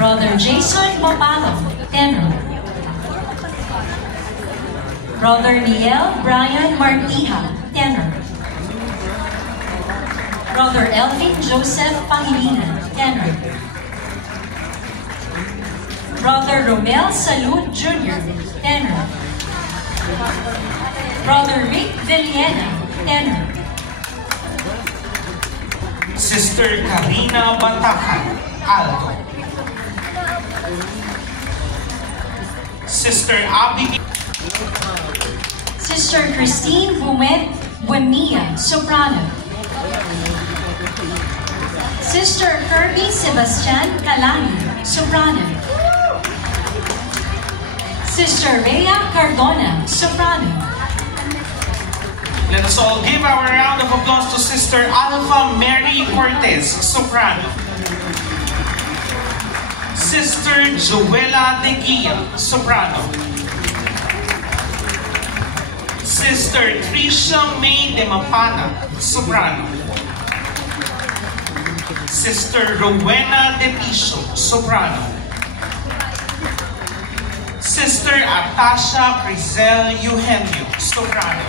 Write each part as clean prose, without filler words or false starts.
Brother Jason Mapalo, tenor. Brother Niel Brian Martija, tenor. Brother Elvin Joseph Pangilinan, tenor. Brother Romel Salud Jr., tenor. Brother Rick Villena, tenor. Sister Karina Batacan, alto. Sister Abigail. Sister Christine Buemia, soprano. Sister Kirby Sebastian Calani, soprano. Sister Rhea Cardona, soprano. Let us all give our round of applause to Sister Alpha Mary Cortez, soprano. Sister Joella Tequia, soprano. Sister Tricia May de Mapana, soprano. Sister Rowena De Piso, soprano. Sister Atasha Crizel Eugenio, soprano.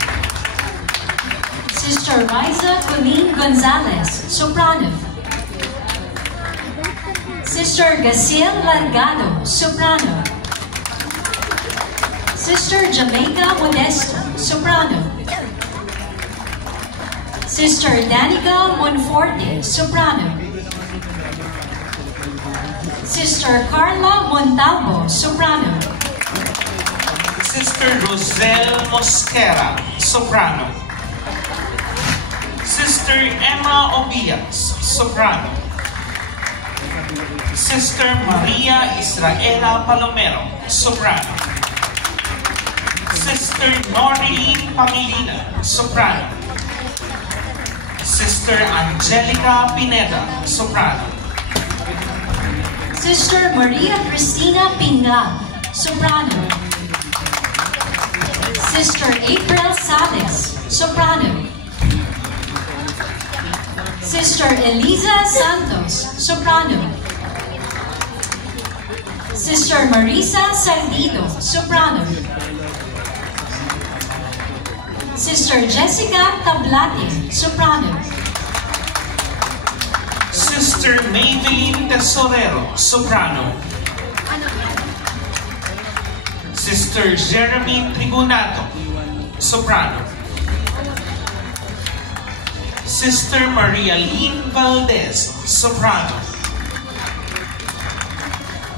Sister Riza Colleen Gonzalez, soprano. Sister Gaciel Largado, soprano. Sister Jamaica Modesto, soprano. Sister Danica Monforte, soprano. Sister Carla Montalvo, soprano. Sister Rosel Mosquera, soprano. Sister Emma Obias, soprano. Sister Maria Israela Palomero, soprano. Sister Norilyn Pangilinan, soprano. Sister Angelica Pineda, soprano. Sister Maria Cristina Pinga, soprano. Sister April Sales, soprano. Sister Eliza Santos, soprano. Sister Marisa Saldido, soprano. Sister Jessica Tablate, soprano. Sister Maybelline Tesorero, soprano. Sister Jeremy Tribunato, soprano. Sister Maria Lynn Valdez, soprano.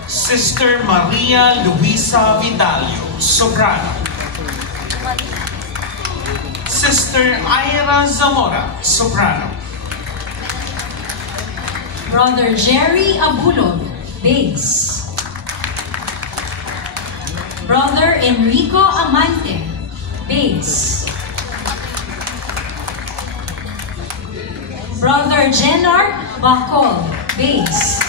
Sister Maria Luisa Vidalio, soprano. Sister Ira Zamora, soprano. Brother Jerry Abulog, bass. Brother Enrico Amante, bass. Brother Jenard Bacol, bass.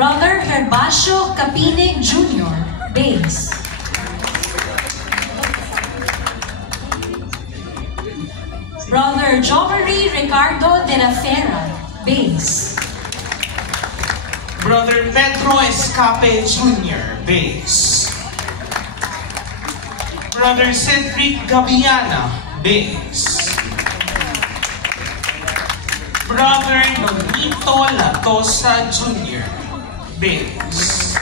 Brother Herbacio Capine Jr., bass. Brother Jovery Ricardo de la Fera, bass. Brother Pedro Escape Jr., bass. Brother Cedric Gabiana, bass. Brother Nonito Latosa Jr., bass.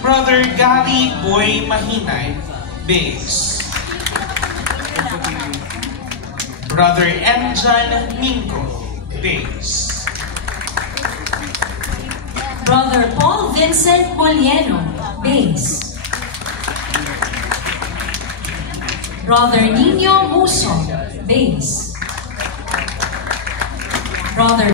Brother Gary Boy Mahinay, bass. Brother Emjan Minko, bass. Brother Paul Vincent Molieno, bass. Brother Nino Muso, bass. Brother